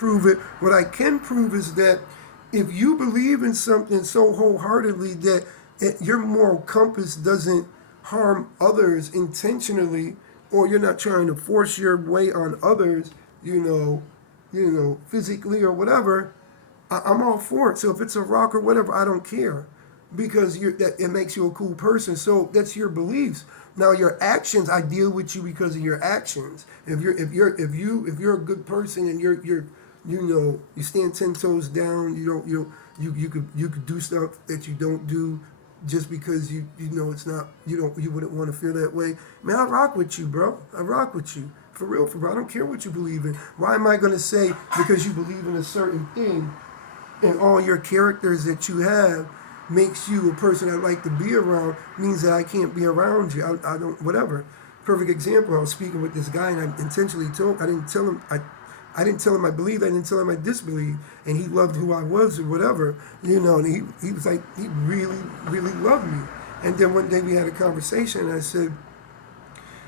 prove it. What I can prove is that if you believe in something so wholeheartedly that your moral compass doesn't harm others intentionally, or you're not trying to force your way on others, physically or whatever, I'm all for it. So if it's a rock or whatever, I don't care, because that it makes you a cool person. So that's your beliefs. Now your actions, I deal with you because of your actions. If you're a good person and you stand 10 toes down, you could do stuff that you don't do just because it's not, you wouldn't want to feel that way. Man, I rock with you, bro. I rock with you. For real, for real. I don't care what you believe in. Why am I going to say because you believe in a certain thing and all your characters that you have makes you a person I like to be around, means that I can't be around you? I don't, whatever. Perfect example, I was speaking with this guy and I intentionally I didn't tell him, I didn't tell him I believed, I didn't tell him I disbelieved, and he loved who I was or whatever, and he was like, he really, really loved me. And then one day we had a conversation and I said,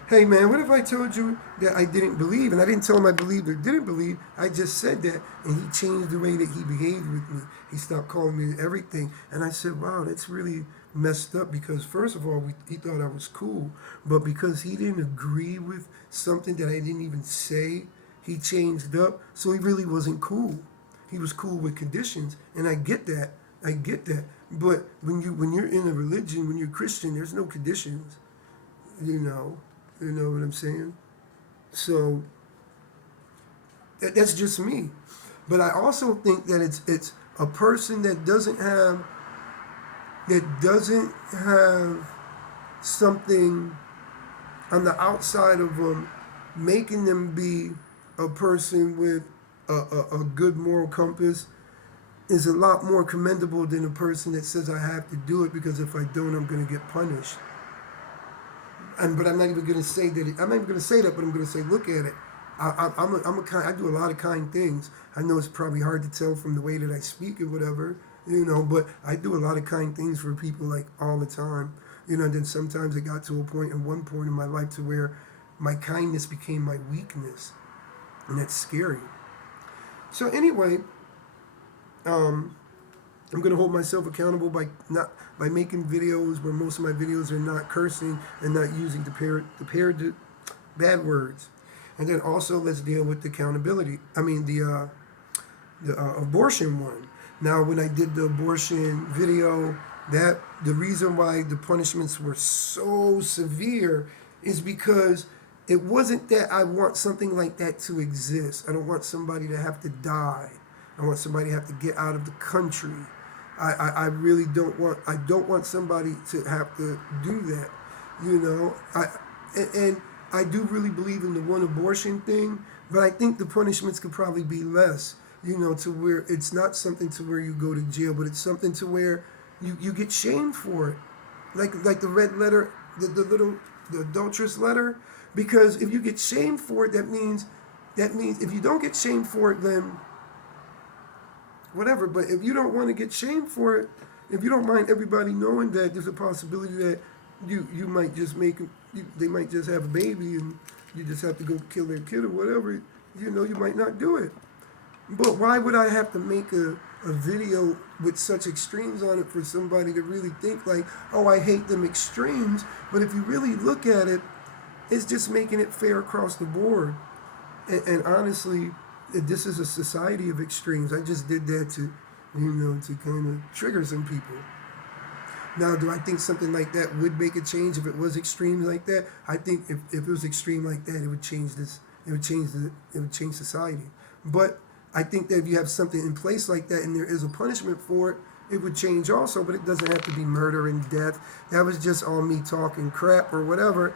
hey man, what if I told you that I didn't believe? And I didn't tell him I believed or didn't believe. I just said that, and he changed the way that he behaved with me. He stopped calling me everything. And I said, wow, that's really messed up, because first of all, he thought I was cool. But because he didn't agree with something that I didn't even say, he changed up. So he really wasn't cool. He was cool with conditions. And I get that. I get that. But when you're in a religion, when you're Christian, there's no conditions. You know. You know what I'm saying? So that's just me. But I also think that it's a person that doesn't have something on the outside of them making them be a person with a good moral compass, is a lot more commendable than a person that says I have to do it because if I don't, I'm going to get punished. But I'm not even going to say that. I'm not even going to say that. But I'm going to say, look at it. I do a lot of kind things. I know it's probably hard to tell from the way that I speak or whatever, But I do a lot of kind things for people, like, all the time, And then sometimes it got to a point, in one point in my life, to where my kindness became my weakness, and that's scary. So anyway, I'm going to hold myself accountable by making videos where most of my videos are not cursing and not using the bad words. And then also let's deal with the accountability. The abortion one. Now, when I did the abortion video, that the reason why the punishments were so severe is because it wasn't that I want something like that to exist. I don't want somebody to have to die. I want somebody to have to get out of the country. I really don't want somebody to have to do that, and I do really believe in the one abortion thing, but I think the punishments could probably be less, to where it's not something to where you go to jail, but it's something to where you get shamed for it, like the red letter, the adulterous letter, because if you get shamed for it, that means if you don't get shamed for it, then whatever. But if you don't want to get shamed for it, if you don't mind everybody knowing that there's a possibility that you might just they might just have a baby and you just have to go kill their kid or whatever, you might not do it. But why would I have to make a video with such extremes on it for somebody to really think like, oh, I hate them extremes? But if you really look at it, it's just making it fair across the board. And honestly, this is a society of extremes. I just did that to kind of trigger some people. Now, do I think something like that would make a change if it was extreme like that? I think if it was extreme like that, it would change this. It would change society. But I think that if you have something in place like that and there is a punishment for it, it would change also. But it doesn't have to be murder and death. That was just all me talking crap or whatever,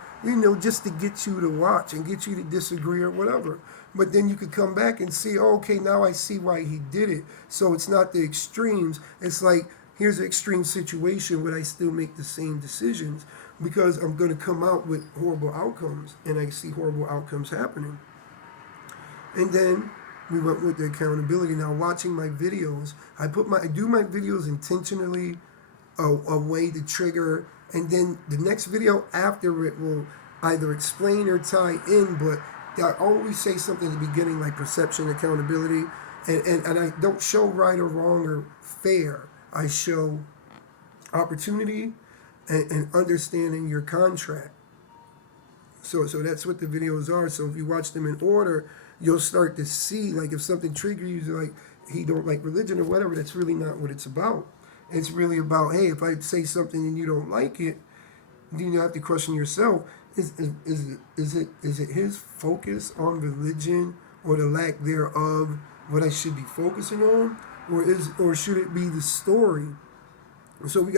just to get you to watch and get you to disagree or whatever. But then you could come back and see, oh, okay, now I see why he did it. So it's not the extremes. It's like, here's an extreme situation, but I still make the same decisions because I'm going to come out with horrible outcomes, and I see horrible outcomes happening. And then we went with the accountability. Now, watching my videos, I do my videos intentionally a way to trigger, and then the next video after it will either explain or tie in, but I always say something at the beginning like perception, accountability. And I don't show right or wrong or fair. I show opportunity and understanding your contract. So that's what the videos are. So if you watch them in order, you'll start to see, like, if something triggers you, like he don't like religion or whatever, that's really not what it's about. It's really about, hey, if I say something and you don't like it, then you have to question yourself. Is it his focus on religion or the lack thereof what I should be focusing on? Or should it be the story? So we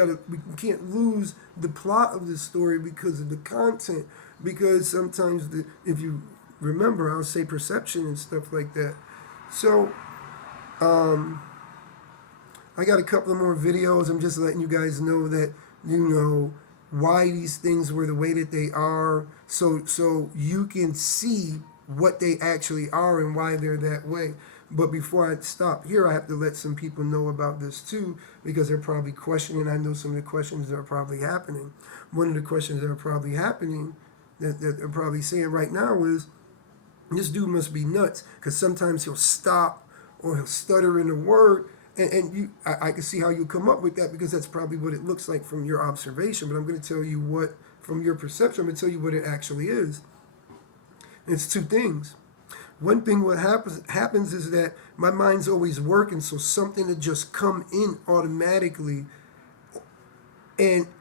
can't lose the plot of the story because of the content. Because sometimes if you remember, I'll say perception and stuff like that. So I got a couple of more videos. I'm just letting you guys know that, why these things were the way that they are, so you can see what they actually are and why they're that way. But before I stop here, I have to let some people know about this too, because they're probably questioning. I know some of the questions that are probably happening. One of the questions that are probably happening, that they're probably saying right now, is this dude must be nuts, because sometimes he'll stop or he'll stutter in a word, and I can see how you come up with that, because that's probably what it looks like from your observation. But I'm going to tell you what, from your perception, I'm going to tell you what it actually is. It's two things. One thing what happens is that my mind's always working, so something to just come in automatically,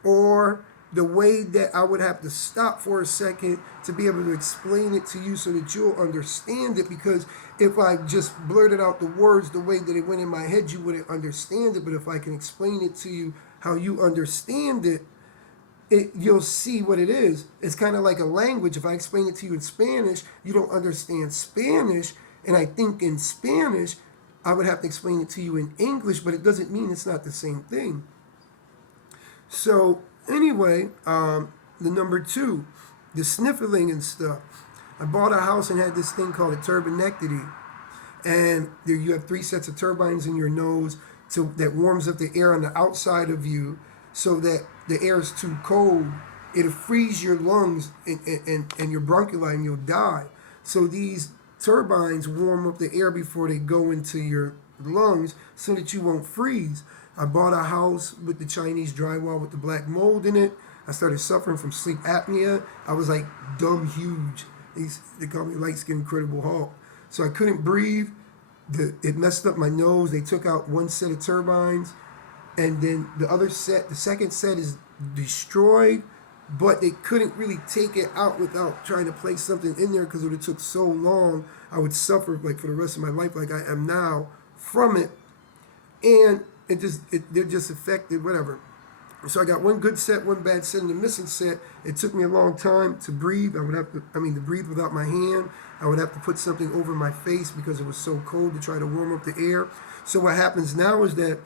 or the way that I would have to stop for a second to be able to explain it to you so that you'll understand it. Because if I just blurted out the words the way that it went in my head, you wouldn't understand it. But if I can explain it to you how you understand it, you'll see what it is. It's kind of like a language. If I explain it to you in Spanish, you don't understand Spanish, and I think in Spanish, I would have to explain it to you in English, but it doesn't mean it's not the same thing. So anyway, the number two, the sniffling and stuff. I bought a house and had this thing called a turbinectomy, and there you have 3 sets of turbines in your nose that warms up the air on the outside of you, so that the air is too cold, it'll freeze your lungs and your bronchi, and you'll die. So these turbines warm up the air before they go into your lungs so that you won't freeze. I bought a house with the Chinese drywall with the black mold in it. I started suffering from sleep apnea. I was like dumb huge. They call me light-skinned Incredible Hulk. So I couldn't breathe. It messed up my nose. They took out 1 set of turbines. And then the second set is destroyed, but they couldn't really take it out without trying to place something in there, because it took so long. I would suffer like for the rest of my life, like I am now, from it. And they're just affected, whatever. So I got 1 good set, 1 bad set, and the missing set. It took me a long time to breathe. To breathe without my hand. I would have to put something over my face because it was so cold to try to warm up the air. So what happens now is that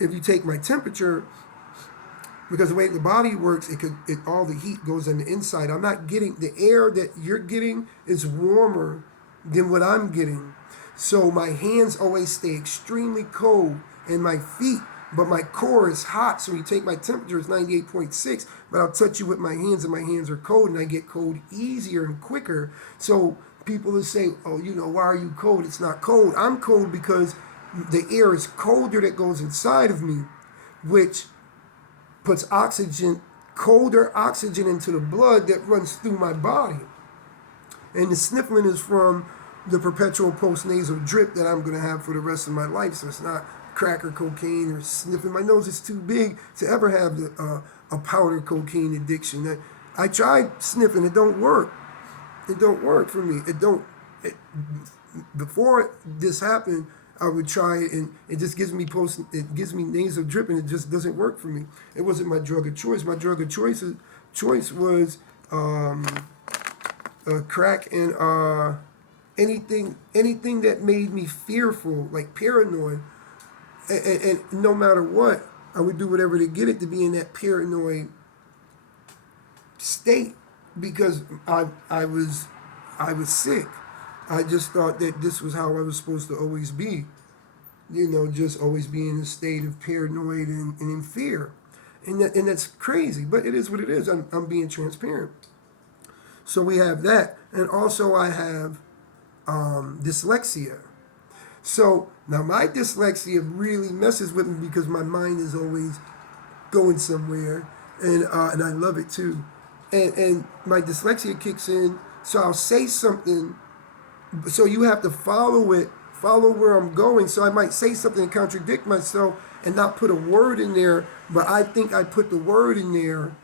if you take my temperature, because the way the body works, all the heat goes on the inside. I'm not getting the air that you're getting is warmer than what I'm getting. So my hands always stay extremely cold, and my feet, but my core is hot. So when you take my temperature, it's 98.6, but I'll touch you with my hands, and my hands are cold, and I get cold easier and quicker. So people will say, oh, why are you cold? It's not cold. I'm cold because the air is colder that goes inside of me, which puts colder oxygen into the blood that runs through my body. And the sniffling is from the perpetual postnasal drip that I'm going to have for the rest of my life. So it's not crack or cocaine or sniffing. My nose is too big to ever have a powder cocaine addiction. I tried sniffing. It don't work. It don't work for me. Before this happened, I would try it, and it just gives me nasal drip, and it just doesn't work for me. It wasn't my drug of choice. My drug of choice was crack and anything that made me fearful, like paranoid. And no matter what, I would do whatever to get it to be in that paranoid state, because I was sick. I just thought that this was how I was supposed to always be. Just always be in a state of paranoid and in fear. And that's crazy, but it is what it is. I'm being transparent. So we have that. And also I have dyslexia. So now my dyslexia really messes with me because my mind is always going somewhere, and I love it too. And my dyslexia kicks in, so I'll say something, so you have to follow it, follow where I'm going. So I might say something and contradict myself and not put a word in there, but I think I put the word in there,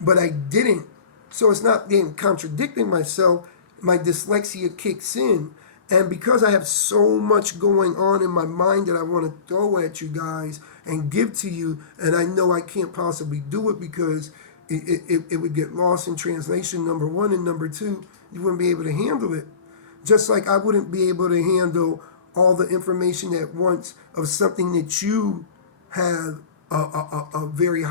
but I didn't. So it's not then contradicting myself. My dyslexia kicks in. And because I have so much going on in my mind that I want to throw at you guys and give to you, and I know I can't possibly do it because it would get lost in translation, number one, and number two, you wouldn't be able to handle it. Just like I wouldn't be able to handle all the information at once of something that you have a very